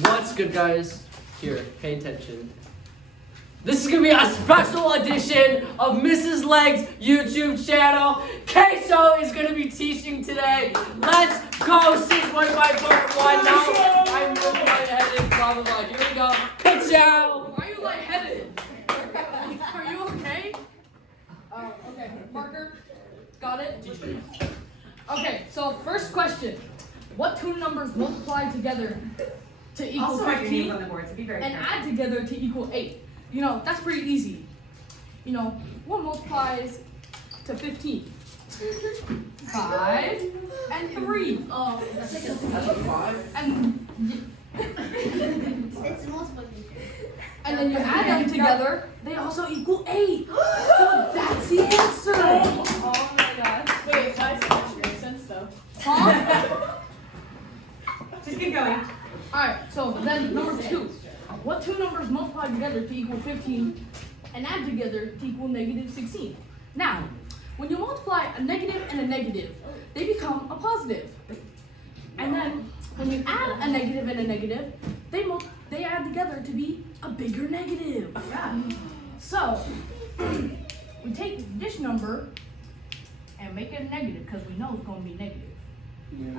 What's good, guys? Here, pay attention. This is gonna be a special edition of Mrs. Leg's YouTube channel. Queso is gonna be teaching today. Let's go, 6.5.1. Now I'm really lightheaded, blah blah blah. Here we go. Queso! Why are you lightheaded? Are you okay? Okay, marker. Got it? Okay, so first question. What two numbers multiply together to equal Also write your 15 names on the board, so be very and careful. add together to equal 8? You know, that's pretty easy. You know, what multiplies to 15? 5 and 3. Oh, that's like a five. And it's multiplication. and then you add them together, they also equal 8. So that's the answer. Oh my gosh. Wait, why does it actually make sense though? Huh? Just keep going. Alright, so then number 2. What two numbers multiply together to equal 15 and add together to equal negative 16? Now, when you multiply a negative and a negative, they become a positive. And then when you add a negative and a negative, they add together to be a bigger negative. Yeah. So, we take this number and make it a negative because we know it's going to be negative.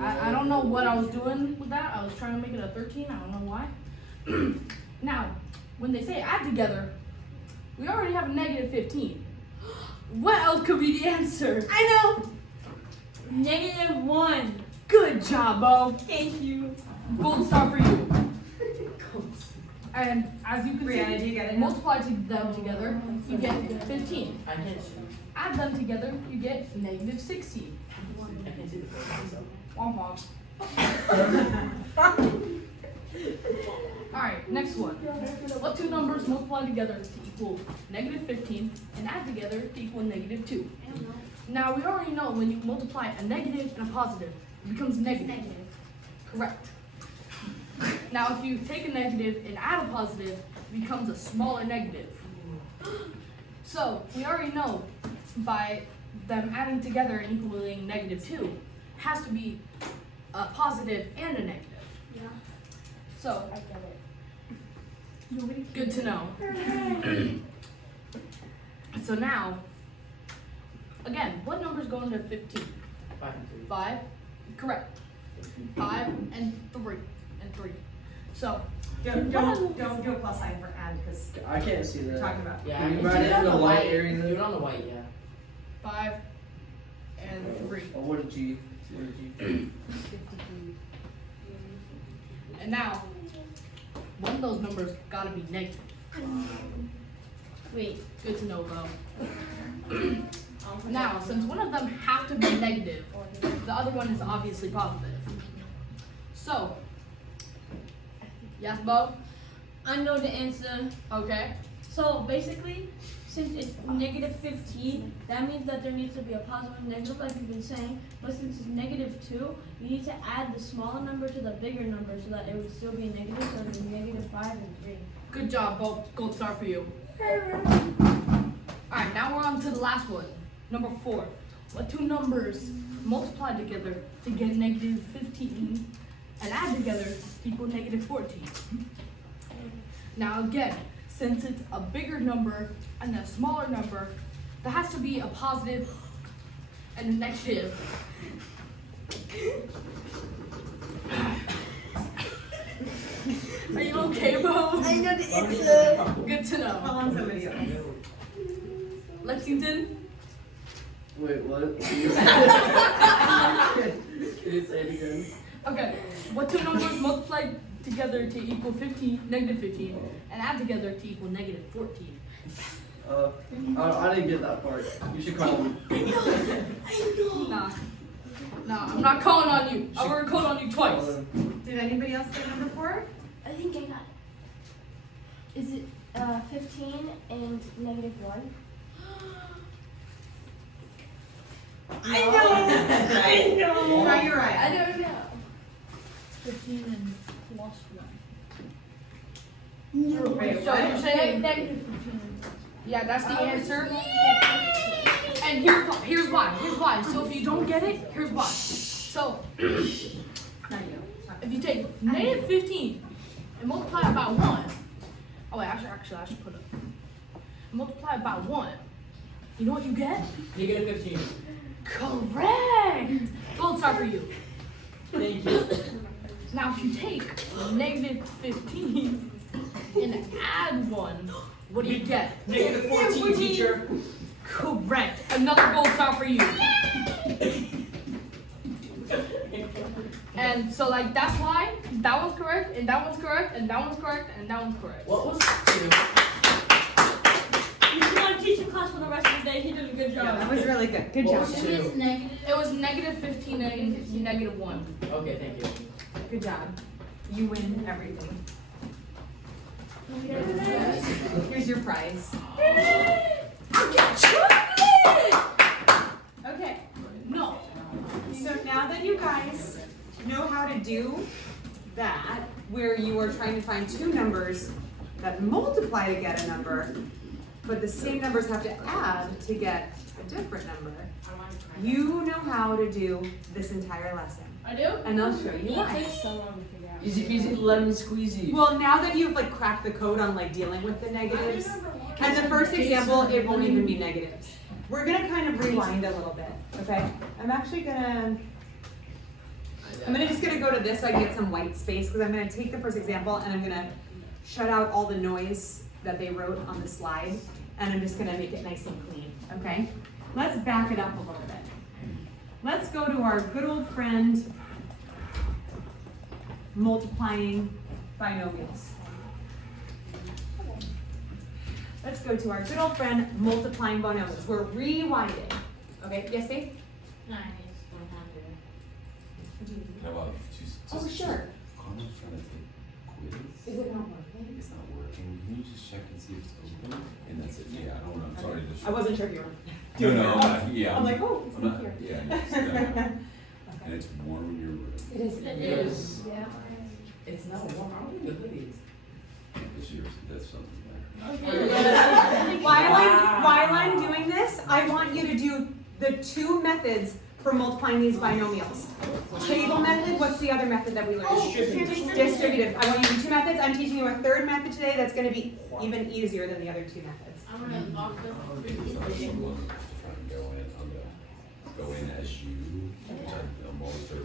I don't know what I was doing with that. I was trying to make it a 13. I don't know why. Now, when they say add together, we already have a negative 15. What else could be the answer? I know! -1. Good job, Bo. Thank you. Gold star for you. And as you can Brianna, do see, you get it? multiply them together, you get 15. I can't see. Add them together, you get negative 16. I can't see the photo myself. Womp womp. Alright, next one. What two numbers multiply together to equal negative 15 and add together to equal negative 2? Now, we already know when you multiply a negative and a positive, it becomes negative. Correct. Now, if you take a negative and add a positive, it becomes a smaller negative. So, we already know by them adding together and equaling negative 2, has to be a positive and a negative. Yeah. So, I get it. good to know. So now, again, what numbers go into 15? 5 and 3. 5? Correct. 5 and 3. And 3. So, Don't do a plus sign for add because I can't see we're that. talking about. Yeah, Can I you can write see it it in in the the white area. Do it on the white, yeah. 5 and 3. Oh, what a G. What a G. And now, one of those numbers gotta be negative. Wait. Good to know, bro. Now, since one of them have to be negative, the other one is obviously positive. So, yes, Bo? I know the answer. Okay. So basically, since it's negative 15, that means that there needs to be a positive and negative like you've been saying. But since it's negative 2, you need to add the smaller number to the bigger number so that it would still be negative. So it would be negative 5 and 3. Good job, Bo. Gold star for you. Alright, now we're on to the last one. Number 4. What two numbers multiply together to get negative 15 and add together to equal negative 14? Now again, since it's a bigger number and a smaller number, there has to be a positive and a negative. Are you okay, Bo? I know the answer. Good to know. Call on somebody else. Lexington? Wait, what? Can you say it again? Okay. What two numbers multiply together to equal 15, negative 15, and add together to equal negative 14? I didn't get that part. You should call him. Nah. Nah, I'm not calling on you. I'm gonna call on you twice. Did anybody else get number 4? I think I got it. Is it 15 and negative 1? I know. Try your right. I don't know. 15 and plus 1. Wait, So what? you're saying, Negative 15. yeah, that's the answer. And here's why. So if you don't get it, here's why. So Not you. if you take negative 15 and multiply it by 1. Oh wait, actually I should put it. Multiply it by 1. You know what you get? Negative 15. Correct! Gold star for you. Thank you. Now if you take negative 15 and add 1, what do you get? Negative 14, teacher. Correct. Another gold star for you. And so like that's why that one's correct, and that one's correct, and that one's correct, and that one's correct. What was 2? You should not teach the class for the rest of the day. He did a good Yeah, that job. was really good. Good What job. was It was 2? negative. It was negative 15 and negative 1. Okay, thank you. Good job. You win everything. Here's your prize. Okay. No. So now that you guys know how to do that, where you are trying to find two numbers that multiply to get a number, but the same numbers have to add to get a different number, you know how to do this entire lesson. I do? And I'll show you It why. takes so long to figure out. Easy peasy lemon squeezy. Well, now that you've like cracked the code on like dealing with the negatives, and the first example, it won't even be negatives. We're gonna kind of rewind a little bit, okay? I'm just gonna go to this so I can get some white space, because I'm gonna take the first example and I'm gonna shut out all the noise that they wrote on the slide, and I'm just gonna make it nice and clean, okay? Let's back it up a little bit. Let's go to our good old friend multiplying binomials. Let's go to our good old friend multiplying binomials. We're rewinding. Okay, yes, babe? Nice. Hello. Oh, sure. Carmen's trying to take quiz. Is it not working? It's not working. Can you just check and see if it's open? And that's it. Yeah, I don't know. I'm sorry to I wasn't sure if you were. No, no, I'm not. Yeah. I'm like, oh, it's I'm not not here. Yeah. It's, and it's warm in your room. It is. It is. Yeah. It's not warm. I don't think the hoodies. It's yours. That's something there. Okay. While I'm doing this, I want you to do the two methods for multiplying these binomials. Table method, what's the other method that we learned? Distributive. I want you to do two methods. I'm teaching you a third method today that's going to be even easier than the other two methods. I'm gonna lock the. Someone trying to go in. I'm gonna go in as you. I'm almost there.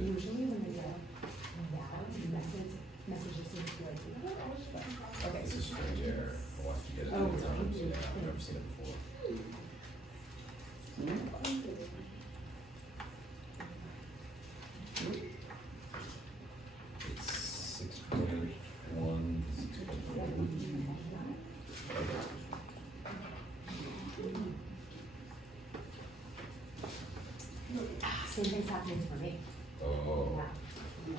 Usually when they messages seem to be like, okay. This is strange error. I'll watch you get it many times. Yeah, I've never seen it before. It's 6.1. 6.1. Same thing's happening for me. Oh. Yeah.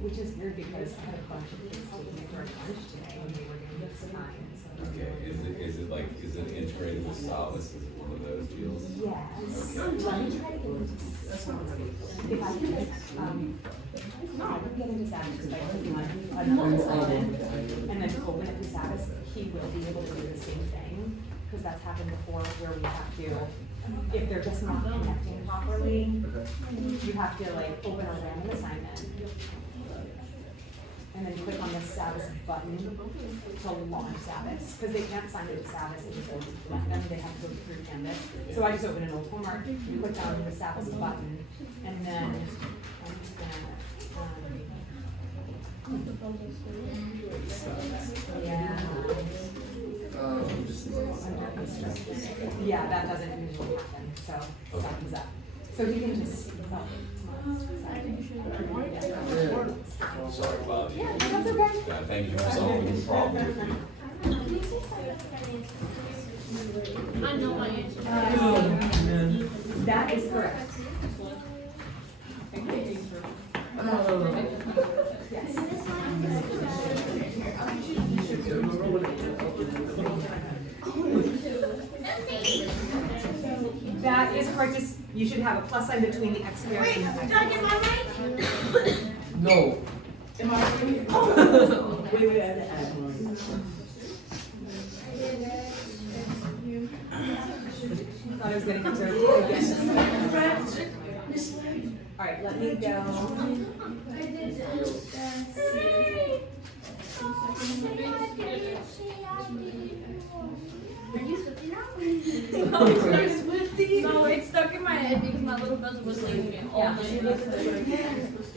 Which is weird because I had a bunch of kids taking it for lunch today when they were doing this time. So. Okay, is it integrated with solace? Is it one of those deals? Yes. Okay. Let me try to get into this one. If I can just, no, I can get into Sabbath just by clicking on another assignment and then open it to Sabbath, he will be able to do the same thing. Because that's happened before where we have to, if they're just not connecting properly, you have to like open a random assignment. And then click on the Sabbath button to launch Sabbath, because they can't sign into Sabbath and just let them, they have to go through Canvas. So I just opened an old homework, click on the Sabbath button, and then I'm just gonna, yeah, that doesn't usually happen, so thumbs up. So he can just, Sorry about you. yeah, that's okay. God, thank you for solving the problem with me. I know my answer. That is correct. Yes. That is correct. Just, you should have a plus sign between the x squared and the x. No. Thought I was getting observed again. All right, let me go. No, it's stuck in my head because my little brother was singing it all day.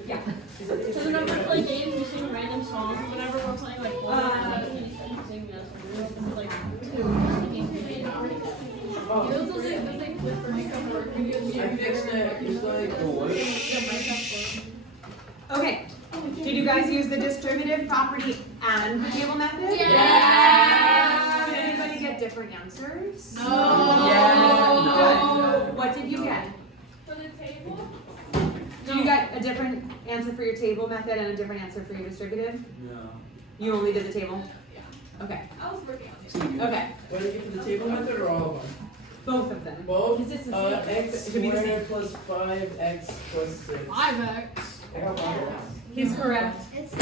Yeah. So the number play games, we sing random songs. Whenever we're playing like four games, we sing that song. Like two. I fixed it. It's like, Okay. Did you guys use the distributive property and the table method? Yeah. Did anybody get different answers? No. Good. What did you get? For the table? Did you get a different answer for your table method and a different answer for your distributive? No. You only did the table? Yeah. Okay. I was working on it. Okay. What did you get for the table method or all of them? Both of them. Both? Is this the X It could be the squared plus 5x plus 6. 5x. I got 5x. He's correct. It's, You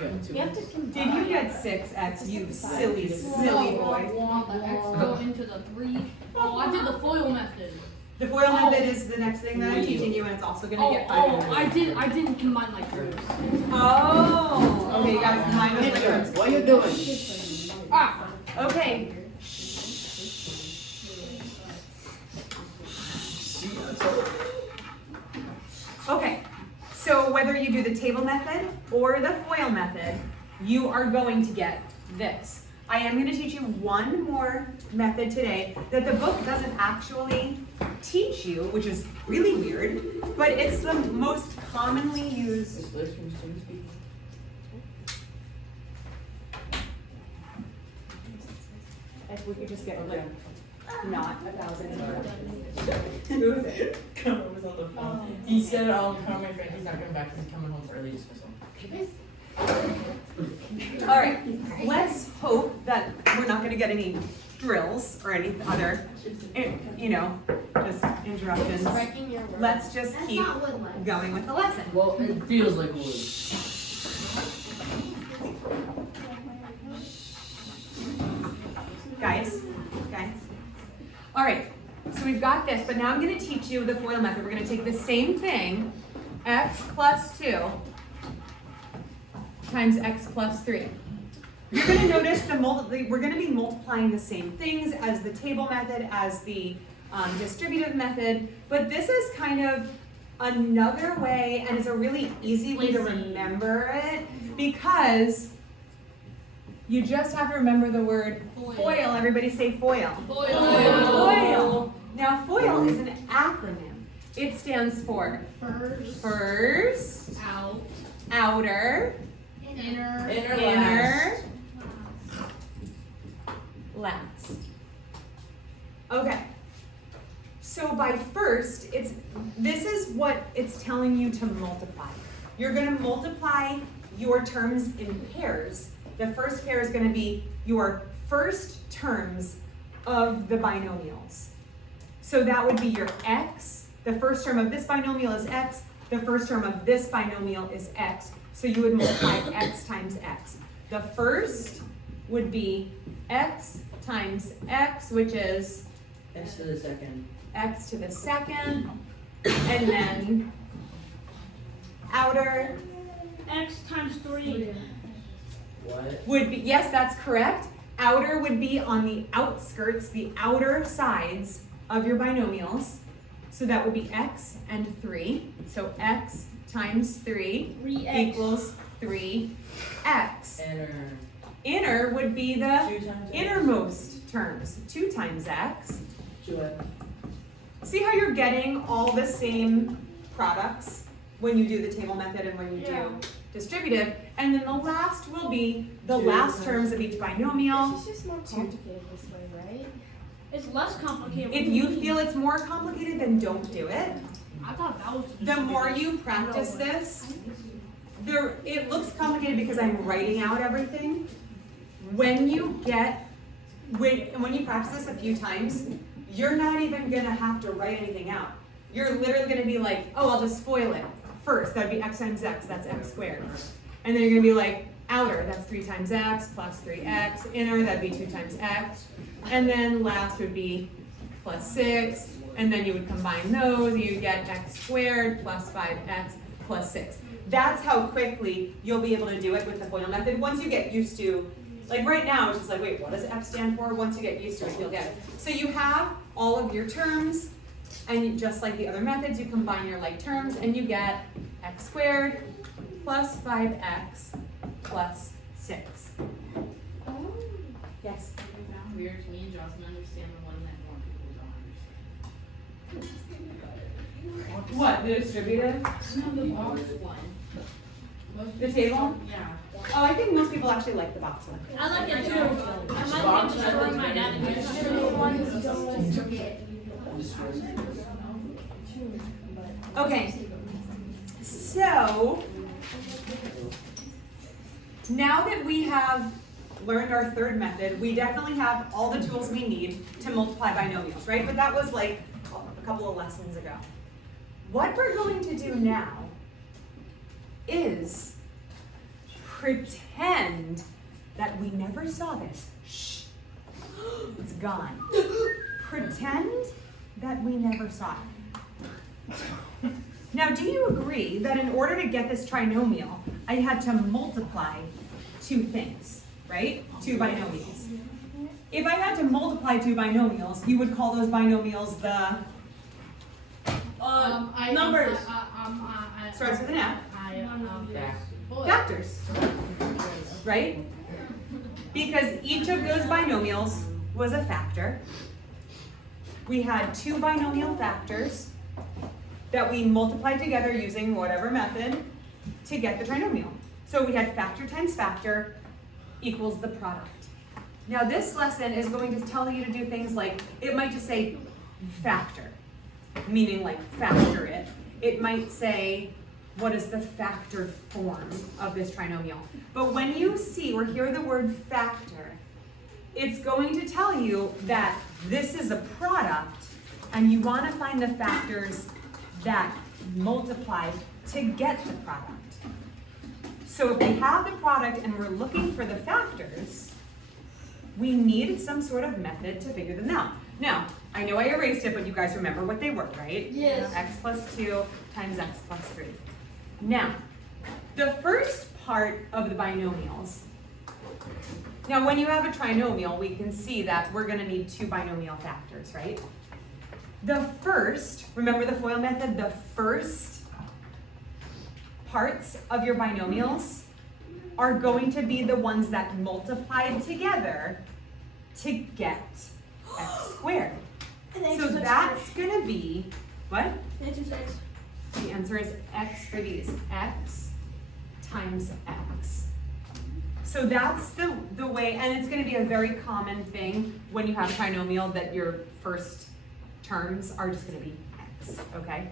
got 2. you have to combine. Did you get 6x, you silly, silly No, I boy? want the x to go into the 3. Oh, I did the FOIL method. The FOIL method is the next thing that I'm teaching you, and it's also gonna get 500. I didn't combine my groups. Oh, okay, you guys, combine those letters. What are you doing? Ah, Okay. Okay, so whether you do the table method or the FOIL method, you are going to get this. I am going to teach you one more method today that the book doesn't actually teach you, which is really weird, but it's the most commonly used. Is Liz from Student Speak? If we could just get like not 1,000 Connor was on the phone. He said, I'll call my friend. He's not coming back because he's coming home for early dismissal. All right, let's hope that we're not going to get any drills or any other, just interruptions. Breaking your word. Let's just That's keep not wood life. going with the lesson. Well, it feels like wood. Guys. All right, so we've got this, but now I'm going to teach you the FOIL method. We're going to take the same thing, x plus 2 times x plus 3. You're going to notice we're going to be multiplying the same things as the table method, as the distributive method, but this is kind of another way, and it's a really easy way to remember it, because you just have to remember the word FOIL. Everybody say FOIL. FOIL. Now, FOIL is an acronym. It stands for first, outer, inner, last. Okay. So by first, this is what it's telling you to multiply. You're going to multiply your terms in pairs. The first pair is going to be your first terms of the binomials. So that would be your x. The first term of this binomial is x. The first term of this binomial is x. So you would multiply x times x. The first would be x times x, which is X to the second. x to the second, and then outer X times 3. What? would be, yes, that's correct. Outer would be on the outskirts, the outer sides of your binomials. So that would be x and 3. So x times 3 3x. equals 3x. Inner. Inner would be the 2 times X. innermost terms, 2 times x. 2x. See how you're getting all the same products when you do the table method and when you do distributive? And then the last will be the last terms of each binomial. It's just more complicated this way, right? It's less complicated. If you feel it's more complicated, then don't do it. I thought that was The more you practice this, it looks complicated because I'm writing out everything. When you practice this a few times, you're not even gonna have to write anything out. You're literally gonna be like, oh, I'll just FOIL it. First, that'd be x times x, that's x squared. And then you're gonna be like, outer, that's 3 times x plus 3x. Inner, that'd be 2 times x. And then last would be plus 6. And then you would combine those, you get x squared plus 5x plus 6. That's how quickly you'll be able to do it with the FOIL method once you get used to Like right now, it's just like, wait, what does F stand for? Once you get used to it, you'll get it. So you have all of your terms, and just like the other methods, you combine your like terms, and you get x squared plus 5x plus 6. Yes? Weird, me and Jocelyn understand the one that more people don't understand. What, the distributive? No, the box one. The table? Yeah. Oh, I think most people actually like the box one. I like it too. I might be destroying my navigation. Okay, so now that we have learned our third method, we definitely have all the tools we need to multiply binomials, right? But that was like a couple of lessons ago. What we're going to do now is pretend that we never saw this. Shh, it's gone. Pretend that we never saw it. Now, do you agree that in order to get this trinomial, I had to multiply two things, right? Two binomials. If I had to multiply two binomials, you would call those binomials the Numbers. starts with an F. Boy. Factors, right? Because each of those binomials was a factor. We had two binomial factors that we multiplied together using whatever method to get the trinomial. So we had factor times factor equals the product. Now this lesson is going to tell you to do things like, it might just say factor, meaning like factor it. It might say, what is the factored form of this trinomial? But when you see or hear the word factor, it's going to tell you that this is a product and you want to find the factors that multiply to get the product. So if we have the product and we're looking for the factors, we need some sort of method to figure them out. Now, I know I erased it, but you guys remember what they were, right? Yes. X plus 2 times x plus 3. Now, the first part of the binomials, now when you have a trinomial, we can see that we're going to need two binomial factors, right? The first, remember the FOIL method, the first parts of your binomials are going to be the ones that multiplied together to get x squared. So that's going to be, what? The answer is x for these, x times x. So that's the way, and it's going to be a very common thing when you have a trinomial that your first terms are just going to be x, okay?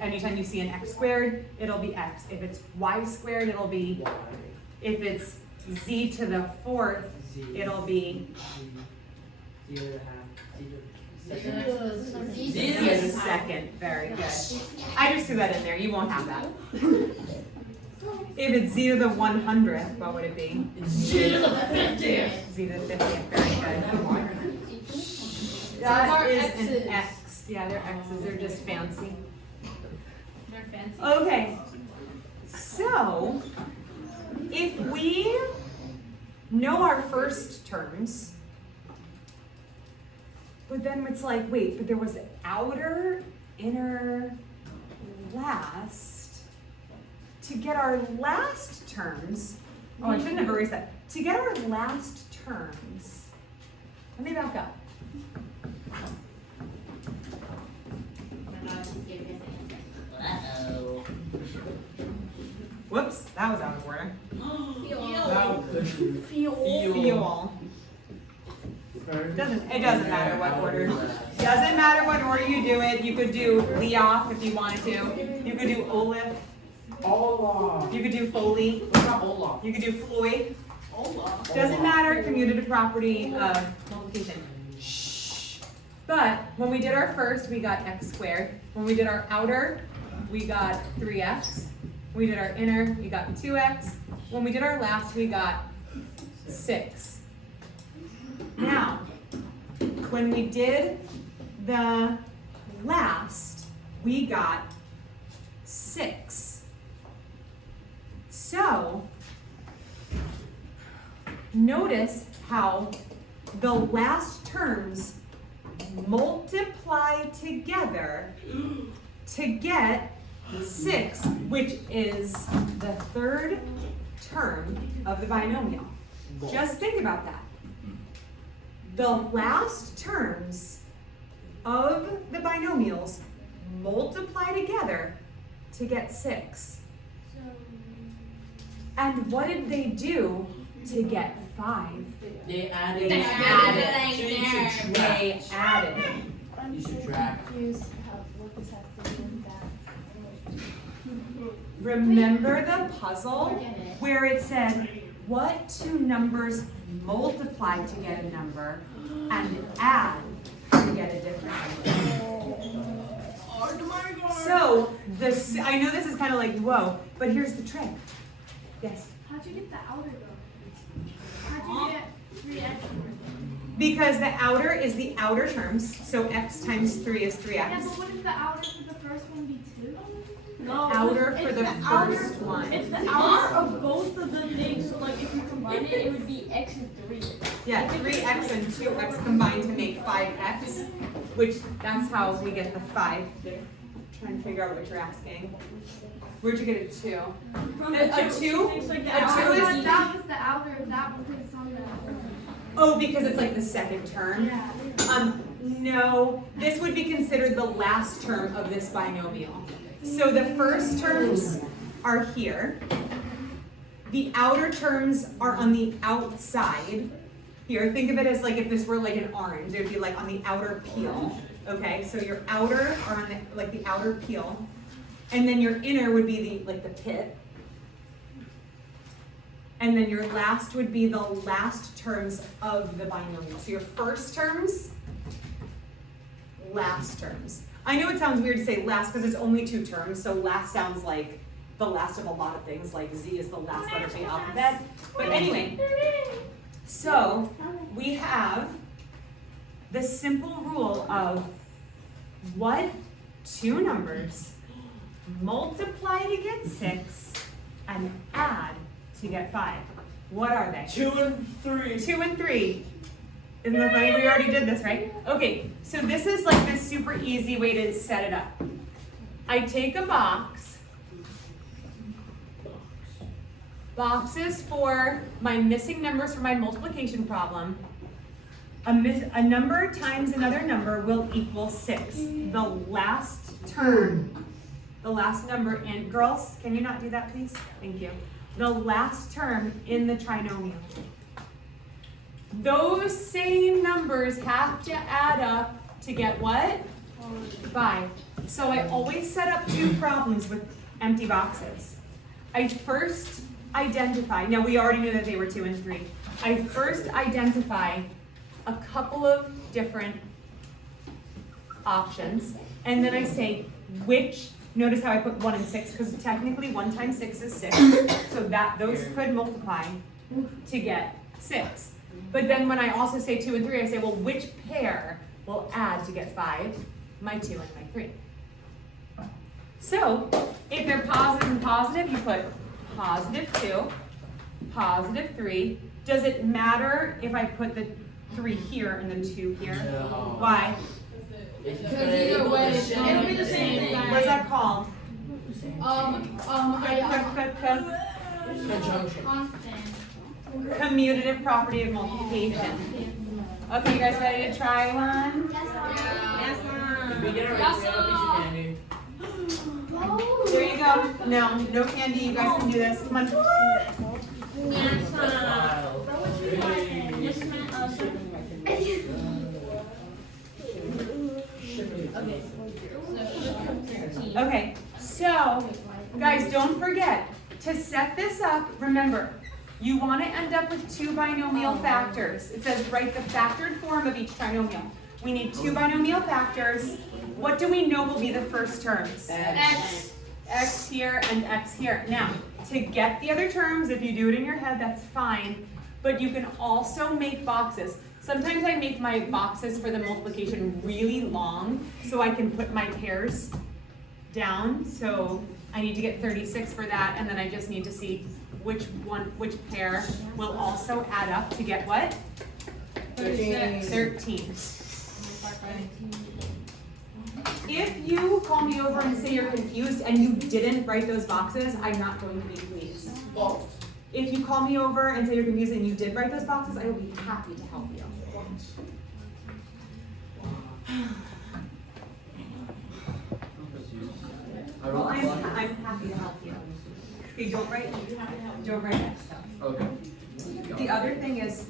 Anytime you see an x squared, it'll be x. If it's y squared, it'll be, if it's z to the fourth, it'll be Z to the half, z to the second. Very good. I just threw that in there. You won't have that. If it's z to the 100th, what would it be? Z to the 50th. Z to the 50th. Very good. That is an x. Yeah, they're x's. They're just fancy. They're fancy. Okay. So, if we know our first terms, but then it's like, wait, but there was outer, inner, last. To get our last terms, oh, I shouldn't have erased that. To get our last terms, let me back up. Whoops, that was out of order. Fuel. It doesn't matter what order. Doesn't matter what order you do it. You could do Leof if you wanted to. You could do Olaf. Olaf. You could do Foley. What about Olaf? You could do Floyd. Olaf. Doesn't matter, commutative property of multiplication. Shh. But when we did our first, we got x squared. When we did our outer, we got 3x. When we did our inner, we got 2x. When we did our last, we got 6. Now, when we did the last, we got 6. So, notice how the last terms multiply together to get 6, which is the third term of the binomial. Just think about that. The last terms of the binomials multiply together to get 6. And what did they do to get 5? They added. They added. So you should subtract. They added. I'm You so subtract. confused what this has to do with that. Remember the puzzle Forget it. where it said, what two numbers multiply to get a number and add to get a different number? So, I know this is kind of like, whoa, but here's the trick. Yes? How'd you get the outer though? How'd you get 3x? Because the outer is the outer terms, so x times 3 is 3x. Yeah, but wouldn't the outer for the first one be 2? No. Outer for it's the outer- first one. It's the outer of both of the things, so like if you combine it, it would be x and 3. Yeah, 3x and 2x combined to make 5x, which that's how we get the 5. Trying to figure out what you're asking. Where'd you get a 2? From A the 2? It's like the A 2 outer is- one. That was the outer of that because it's on the. Oh, because it's like the second term? Yeah. No, this would be considered the last term of this binomial. So the first terms are here. The outer terms are on the outside. Here, think of it as like if this were like an orange, it would be like on the outer peel. Okay, so your outer are on the outer peel. And then your inner would be the pit. And then your last would be the last terms of the binomial. So your first terms, last terms. I know it sounds weird to say last because it's only 2 terms, so last sounds like the last of a lot of things, like Z is the last letter of the alphabet. But anyway, so we have the simple rule of what two numbers multiply to get 6 and add to get 5. What are they? 2 and 3. 2 and 3. Isn't that funny? We already did this, right? Okay, so this is like this super easy way to set it up. I take a box. Boxes for my missing numbers for my multiplication problem. A number times another number will equal 6. The last term. The last number in, girls, can you not do that, please? Thank you. The last term in the trinomial. Those same numbers have to add up to get what? 5. So I always set up 2 problems with empty boxes. I first identify, now we already knew that they were 2 and 3. I first identify a couple of different options, and then I say which, notice how I put 1 and 6, because technically 1 times 6 is 6, so that those could multiply to get 6. But then when I also say 2 and 3, I say, well, which pair will add to get 5? My 2 and my 3. So, if they're positive and positive, you put positive 2, positive 3. Does it matter if I put the 3 here and the 2 here? No. Why? Because either way, it'll be the same thing. What is that called? Conjunction. Constant. Commutative property of multiplication. Okay, you guys ready to try one? If we get it right, we have a piece of candy. There you go. No, no candy. You guys can do this. Come on. Smile. Okay, so guys, don't forget to set this up. Remember, you want to end up with 2 binomial factors. It says write the factored form of each trinomial. We need 2 binomial factors. What do we know will be the first terms? X. X here and X here. Now, to get the other terms, if you do it in your head, that's fine. But you can also make boxes. Sometimes I make my boxes for the multiplication really long so I can put my pairs down. So I need to get 36 for that, and then I just need to see which pair will also add up to get what? 13. If you call me over and say you're confused and you didn't write those boxes, I'm not going to be pleased. If you call me over and say you're confused and you did write those boxes, I will be happy to help you. Well, I'm happy to help you. Okay, don't write that stuff. Okay. The other thing is,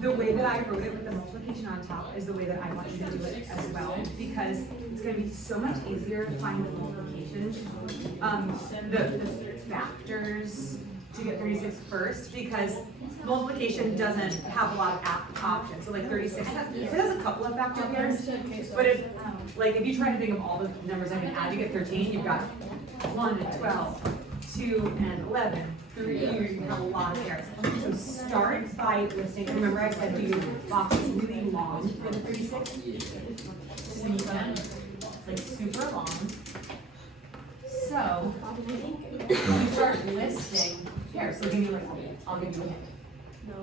the way that I wrote it with the multiplication on top is the way that I want you to do it as well, because it's gonna be so much easier to find the multiplication, the factors to get 36 first, because multiplication doesn't have a lot of options. So like 36, it has a couple of factor pairs, but if you try to think of all the numbers I can add to get 13, you've got 1 and 12, 2 and 11, 3, you have a lot of pairs. So start by listing, remember I said do boxes really long for the 36? So you can, like super long. So, you start listing pairs, so I'll give you a hint.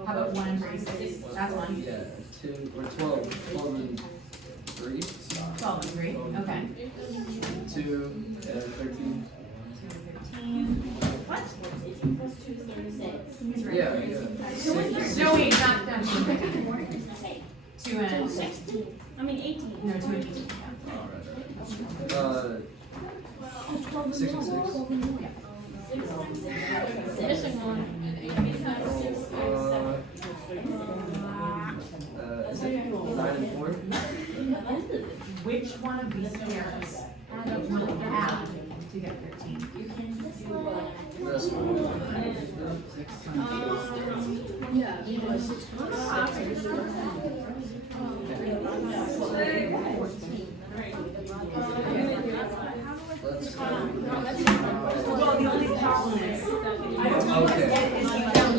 How about 1 and 36? That's 1. Yeah, 2 or 12 and 3. 12 and 3, okay. 2 and 13. 2 and 13. What? 18 plus 2 is 36. He's right. Yeah. No, wait, not done. 2 and 16. I mean 18. No, 2 and 18. Alright. 6 and 6. Missing one. Is it 9 and 4? Which one of these pairs do you want to add to get 13? This one. 6 Let's go. Well, the only problem is, I don't know what is you found,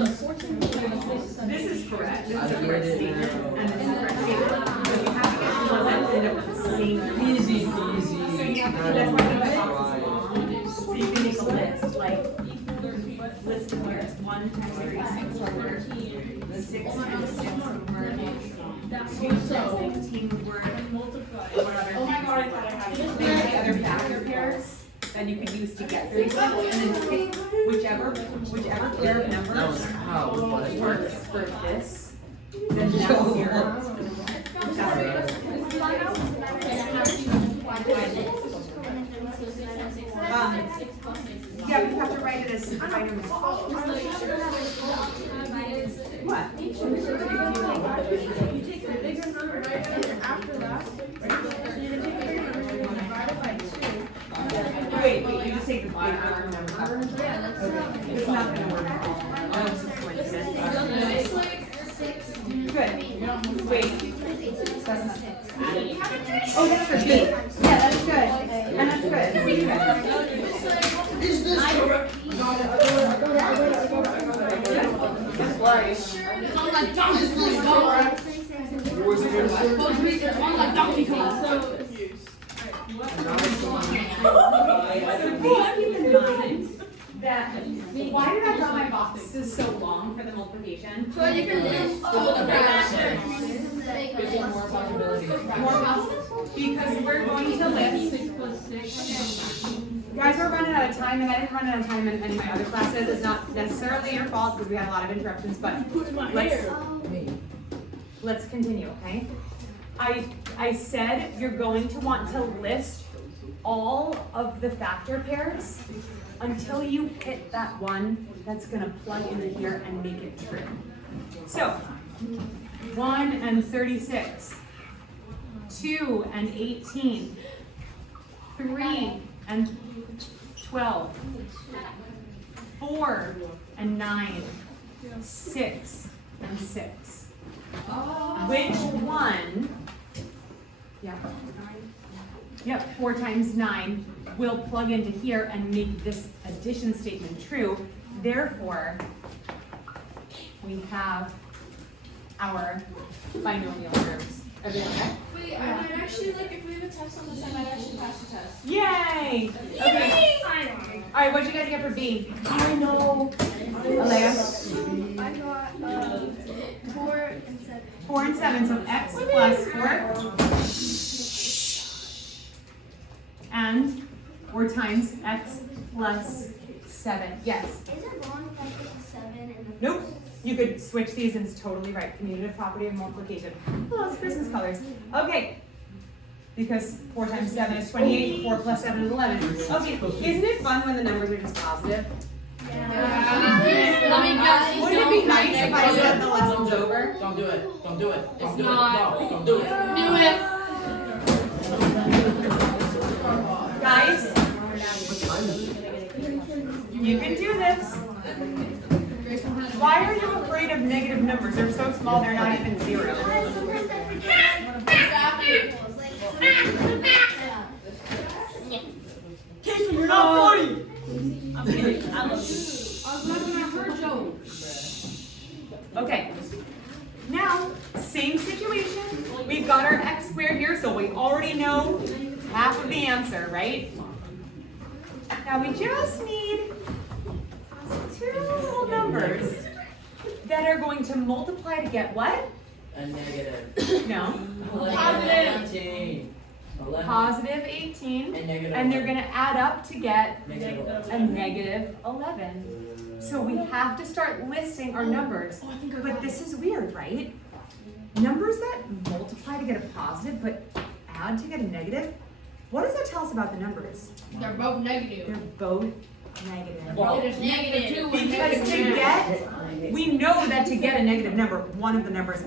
this is correct, this is the correct statement, and this is the correct statement, but you have to get one that end up with the same. Easy So peasy. you have to, that's why the box is long, so you can make a list, like, list the pairs, 1 times 36 over, 6 times 6 over, 2 times 16 over, what other? Oh my god, I thought I had it. The other factor pairs that you could use to get 36, and then pick whichever pair of That was numbers how works for this, then that's your. Yeah, we have to write it as trinomials. What? You take the bigger number right after that. So you take the bigger number and divide it by 2. Wait, you just take the bigger number. Okay. It's not gonna work at all. Unless it's coincidence. Good. Wait. That's not. Oh, that's for B. Yeah, that's good. And that's good. Is this correct? That's right. It's on like Donkey Kong. It's on like Donkey Kong. So Keep in mind that, why did I draw my boxes so long for the multiplication? So you can list all the factors. More possibilities. More possible, because we're going to list. 6 plus 6. Guys, we're running out of time, and I didn't run out of time in any of my other classes. It's not necessarily your fault because we had a lot of interruptions, but let's continue, okay? I said you're going to want to list all of the factor pairs until you hit that one that's gonna plug into here and make it true. So, 1 and 36, 2 and 18, 3 and 12, 4 and 9, 6 and 6. Which one? Yeah. Yep, 4 times 9 will plug into here and make this addition statement true. Therefore, we have our binomial terms. Everything okay? Wait, I might actually, like, if we have a test on this, I might actually pass the test. Yay! Okay. Alright, what'd you guys get for B? I know. Alea? I got 4 and 7. 4 and 7, so x plus 4. And 4 times x plus 7. Yes. Is it wrong if I put the 7 in the Nope. You could switch these and it's totally right. Commutative property of multiplication. Oh, it's Christmas colors. Okay. Because 4 times 7 is 28, 4 plus 7 is 11. Okay, isn't it fun when the numbers are just positive? Let me guess. Wouldn't it be nice if I said the lesson's over? Don't do it. Don't do it. Don't do not. it. No, don't do it. Do it. Guys, you can do this. Why are you afraid of negative numbers? They're so small, they're not even zero. Sometimes I forget. Casey, you're not 40! I'm kidding. I love you. I was laughing at her joke. Okay. Now, same situation. We've got our x squared here, so we already know half of the answer, right? Now we just need 2 little numbers that are going to multiply to get what? A negative. No. Positive. 18. 11. Positive 18. And negative. And they're going to add up to get Negative. a negative 11. So we have to start listing our numbers. But this is weird, right? Numbers that multiply to get a positive but add to get a negative, what does that tell us about the numbers? They're both They're negative. both negative. Well, It is negative 2 and Because negative to 2. get, we know that to get a negative number, one of the numbers,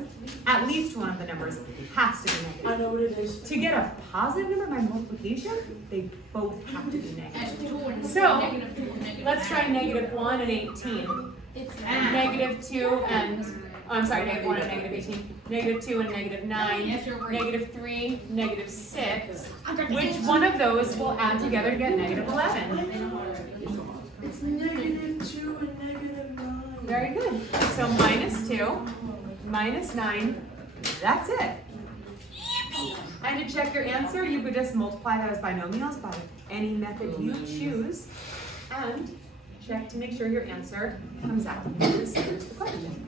at least one of the numbers, has to be negative. I know what it is. To get a positive number by multiplication, they both have to be negative. And 2 and So, negative 2 and negative Let's try negative 1 and 18. Negative 2 and, oh, I'm sorry, negative 1 and negative 18. Negative 2 and negative 9. Yes, you're right. Negative 3, negative 6. Which one of those will add together to get negative 11? It's negative 2 and negative 9. Very good. So minus 2, minus 9, that's it. And to check your answer, you could just multiply those binomials by any method you choose and check to make sure your answer comes out. Here's the question.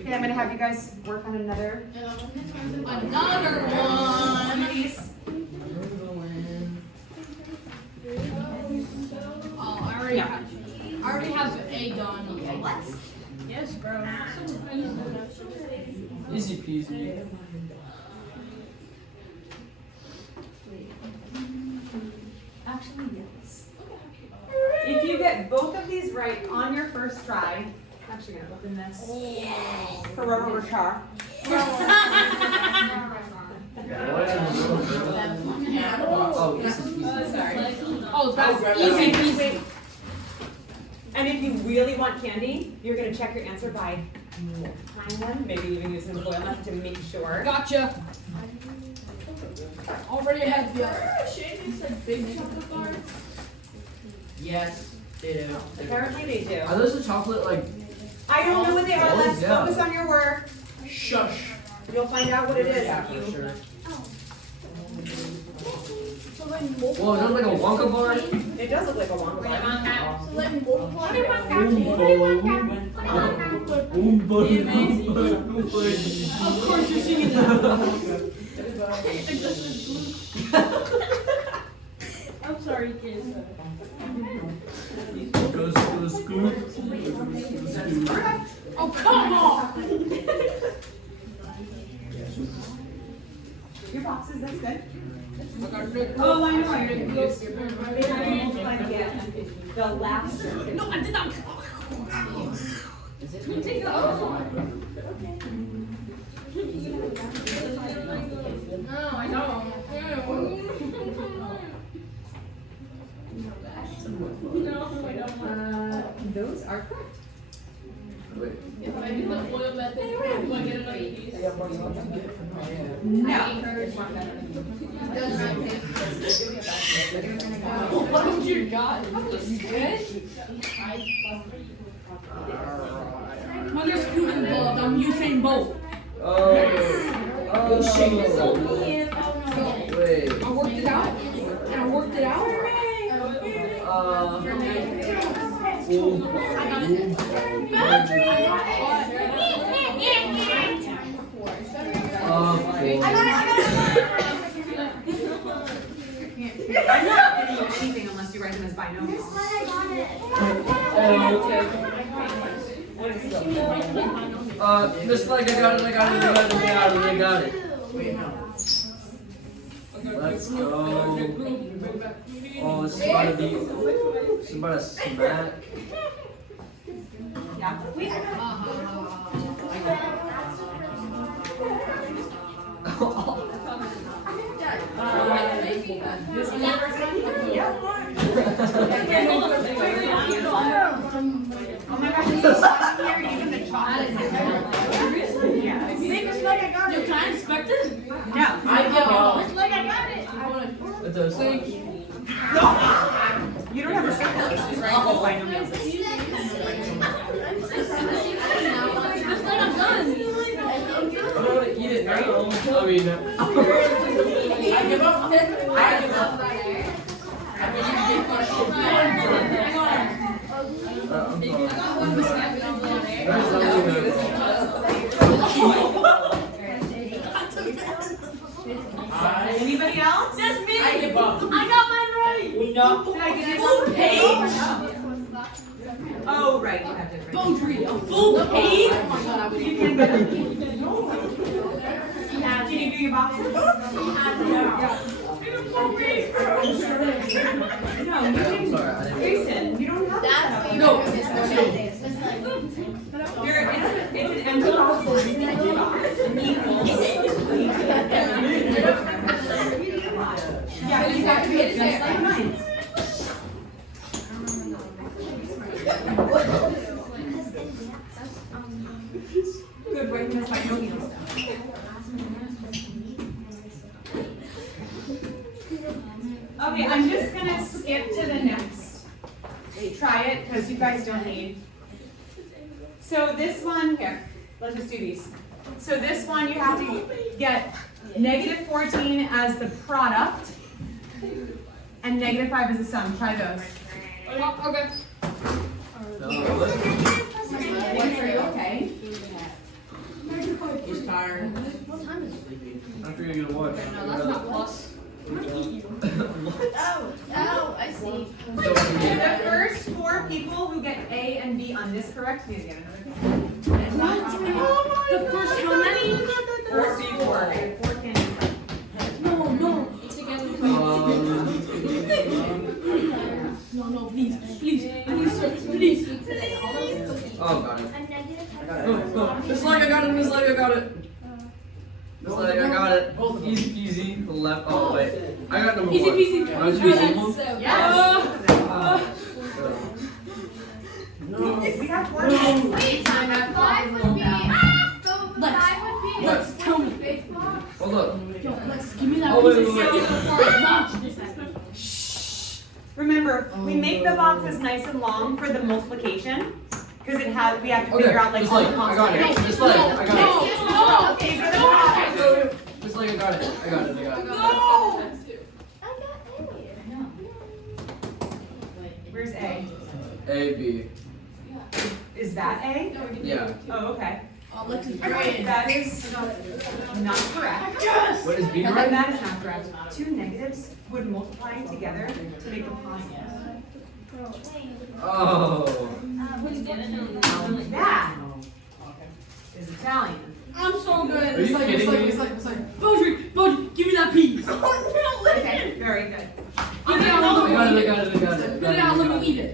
Okay, I'm going to have you guys work on another Another one. of these. Oh, I already have A done. What? Yes, bro. Easy peasy. Actually, yes. If you get both of these right on your first try, I'm actually going to open this. Ferrero Rocher. Oh, this is easy. Sorry. Oh, that's Oh, easy right. peasy. And if you really want candy, you're going to check your answer by trying one, maybe even using the foil method to make sure. Gotcha. Already ahead, yeah. Shane, you said big chocolate bars? Yes, they do. Apparently they do. Are those the chocolate, like, I don't know what they are. Oh, Let's yeah. focus on your work. shush? You'll find out what it is Yeah, if for you. sure. So then multiply. Whoa, is that like a Wonka bar? It does look like a Wonka bar. So then multiply. Of course you're singing that. I'm sorry, kids. Oh, come on! Your boxes, that's good. Oh, I know. They have to multiply to get the last. No, I did not. Take it off. No, I don't. No, I don't. Those are correct. If I do the foil method, do I get another piece? No. Oh dear God. Good? When there's food involved, I'm Usain Bolt. Oh. Wait. I worked it out. And I worked it out. I'm not giving you anything unless you write them as binomials. Just like I got it. Let's go. Oh, this is about to smack. Yeah. This one, the first one? Yeah. Oh my gosh, it's so fun here, even the chocolate. Yeah. See, just like I got it. Can I inspect it? Yeah. Just like I got it. With those things. You don't have to circle this, just write the binomials. Just like I'm done. I don't want to eat it now. I mean, I give up. I give up. Anybody else? Just me. I give up. I got mine right. No. Did I get it? Full page. Oh, right, you have different. Poetry. A full page. Oh my god, I would You can get it. Did you do your boxes? No, you can. Jason, you don't have to. No. It's an empty box. It's an empty box. Yeah, you have to be just like mine. Good, right? That's my nomial stuff. Okay, I'm just gonna skip to the next. Try it, because you guys don't need. So this one, here, let's just do these. So this one, you have to get negative 14 as the product, and negative 5 as the sum. Try those. Okay. Are you okay? He's tired. After you're gonna watch. No, that's not plus. Oh, I see. The first 4 people who get A and B on this correct, need to get another. The first how many? 4 candies. No. No, please, sir, please. Oh, got it. A negative Just like I got it. Just like I got it. Easy peasy. The left. Oh wait. I got number Easy 1. peasy. I was using one. Yes. We have 4 candies. Five would be. So five would be. Lex, tell me. Hold up. Yo, Lex, give me that Oh, wait, piece wait, of wait. Remember, we make the boxes nice and long for the multiplication, because we have to figure out like just all like the I got it. constant. Just like I got it. Okay, for the product. Just like I got it. I got it. I got Where's A? A B. Is that A? Yeah. Oh, okay. Oh, Lex is great. That is not correct. What is B And right? that is not correct. 2 negatives would multiply together to make a positive. Oh. That is Italian. I'm so good. Are you kidding me? It's like, Poetry, give me that piece. Okay, very good. Give it out, I got it. Put it out, let me eat it.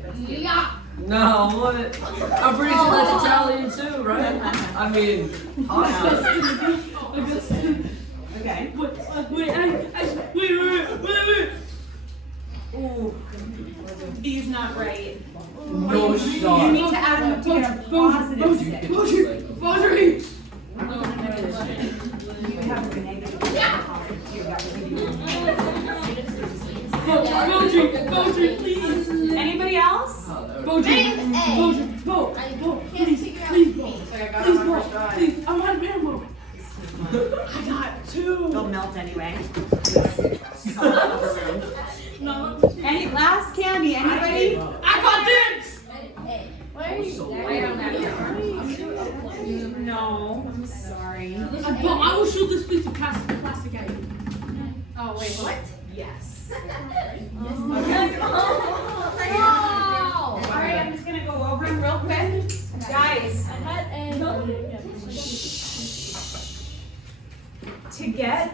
No, what? I'm pretty sure that's Italian too, right? I mean, pasta. Okay. Wait. Ooh, B's not right. No You shot. need to add them up to get a positive 6. Poetry. You have a negative. Poetry, please. Anybody else? Poetry, please, please, please, I'm on Rambo. I got McDonald's anyway. Any last candy, anybody? I got dibs! Why are you? I don't have No, I'm sorry. I will shoot this piece of plastic at you. Oh, wait, what? Yes. Okay. Alright, I'm just gonna go over them real quick. Guys, to get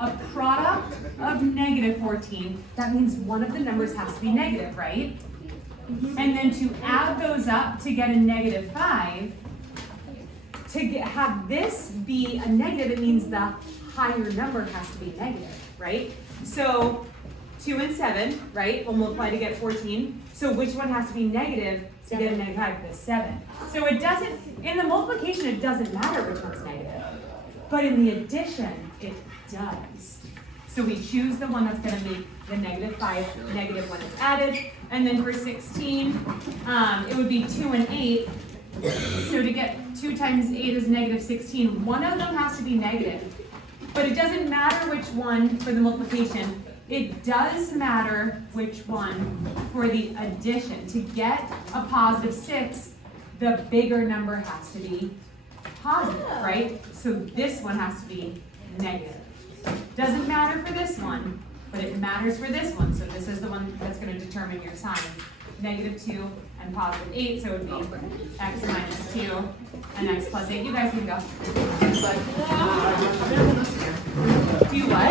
a product of negative 14, that means one of the numbers has to be negative, right? And then to add those up to get a negative 5, have this be a negative, it means the higher number has to be negative, right? So 2 and 7, right, will multiply to get 14. So which one has to be negative to get a negative 5? The 7. So it doesn't, in the multiplication, it doesn't matter which one's negative. But in the addition, it does. So we choose the one that's going to make the negative 5 negative when it's added. And then for 16, it would be 2 and 8. So to get 2 times 8 is negative 16. One of them has to be negative. But it doesn't matter which one for the multiplication. It does matter which one for the addition. To get a positive 6, the bigger number has to be positive, right? So this one has to be negative. Doesn't matter for this one, but it matters for this one. So this is the one that's going to determine your sign. Negative 2 and positive 8, so it would be x minus 2 and x plus 8. You guys can go. Do what?